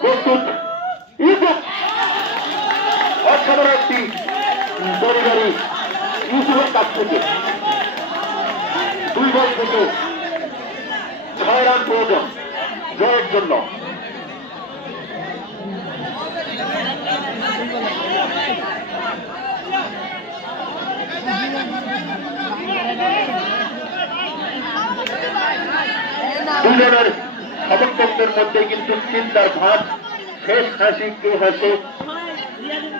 প্রস্তুত ইউসুফ অসাধারণ একটি ডেলিভারি ইউসুফের থেকে দুই বল থেকে দুজনের সমর্থকদের মধ্যে কিন্তু চিন্তার ভাগ শেষ হাসি কেউ হাসে?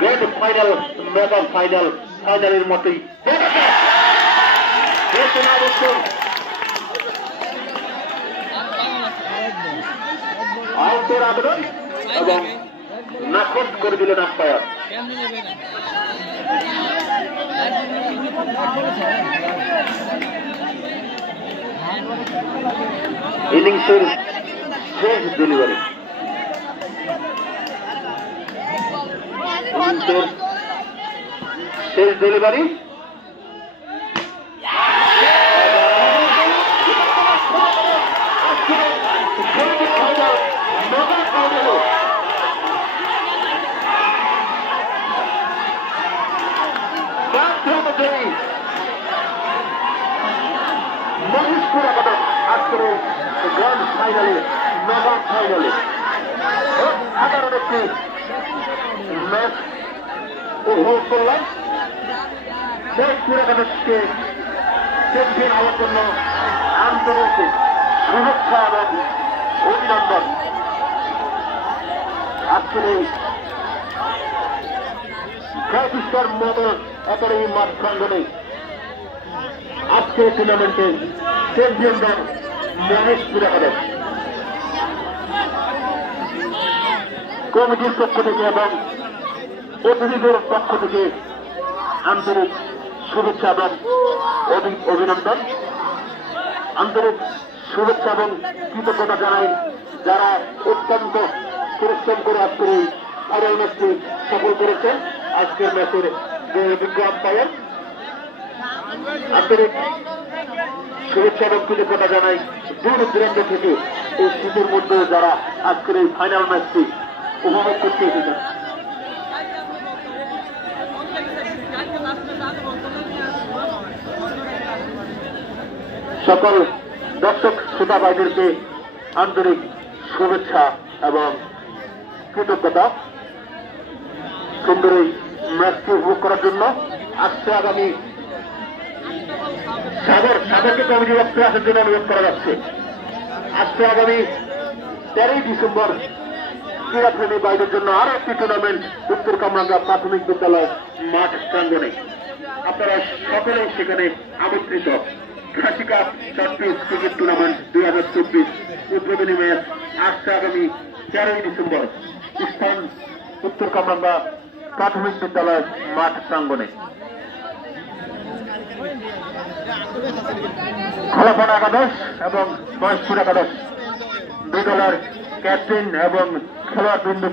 গ্র্যান্ড ফাইনাল মেগা ফাইনাল ফাইনালের মতোই। আউটের ইনিংসের শেষ ডেলিভারি। শেষ ডেলিভারি। মহেশপুর আপাতত আজকের গ্র্যান্ড ফাইনালে মেগা ফাইনালে সাধারণ একটি ম্যাচ উপভোগ করলাম। মহেশপুর একাদশকে চ্যাম্পিয়ন হওয়ার জন্য আন্তরিক শুভেচ্ছা এবং অভিনন্দন। আজকের এই মডেল একাডেমি মাঠ প্রাঙ্গনে আজকের টুর্নামেন্টে চ্যাম্পিয়ন দল মহেশপুর একাদশ কমিটির পক্ষ থেকে এবং অতিথিদের পক্ষ থেকে আন্তরিক শুভেচ্ছা এবং অভিনন্দন। আন্তরিক শুভেচ্ছা এবং কৃতজ্ঞতা জানাই যারা অত্যন্ত পরিশ্রম করে আজকের এই ফাইনাল ম্যাচটি সফল করেছেন আজকের ম্যাচের যে অভিজ্ঞ আম্পায়ার আন্তরিক শুভেচ্ছা এবং কৃতজ্ঞতা জানাই দূর দূরান্ত থেকে এই শীতের মধ্যে যারা আজকের এই ফাইনাল ম্যাচটি উপভোগ করতে এসেছেন। সকল দর্শক শ্রোতা ভাইদেরকে আন্তরিক শুভেচ্ছা এবং কৃতজ্ঞতা। সুন্দর এই ম্যাচটি উপভোগ করার জন্য আজকে আগামী সাগর, সাগরকে কমিটি বক্তব্য আসার জন্য অনুরোধ করা যাচ্ছে। আজকে আগামী তেরোই ডিসেম্বর ক্রীড়াপ্রেমী বাইরের জন্য আরও একটি টুর্নামেন্ট উত্তর কামরাঙ্গা প্রাথমিক বিদ্যালয় মাঠ প্রাঙ্গনে আপনারা সকলেই সেখানে আমন্ত্রিত। খাসিকা চব্বিশ ক্রিকেট টুর্নামেন্ট দুই হাজার চব্বিশ উদ্বোধনী ম্যাচ আসছে আগামী তেরোই ডিসেম্বর স্থান উত্তর কামরাঙ্গা প্রাথমিক বিদ্যালয় মাঠ প্রাঙ্গনে খোলাফান একাদশ এবং মহেশপুর একাদশ। দুই দলের ক্যাপ্টেন এবং খেলোয়াড় বৃন্দ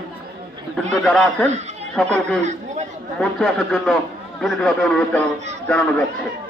বৃন্দ যারা আছেন সকলকে মঞ্চে আসার জন্য বিনীতভাবে অনুরোধ জানানো যাচ্ছে।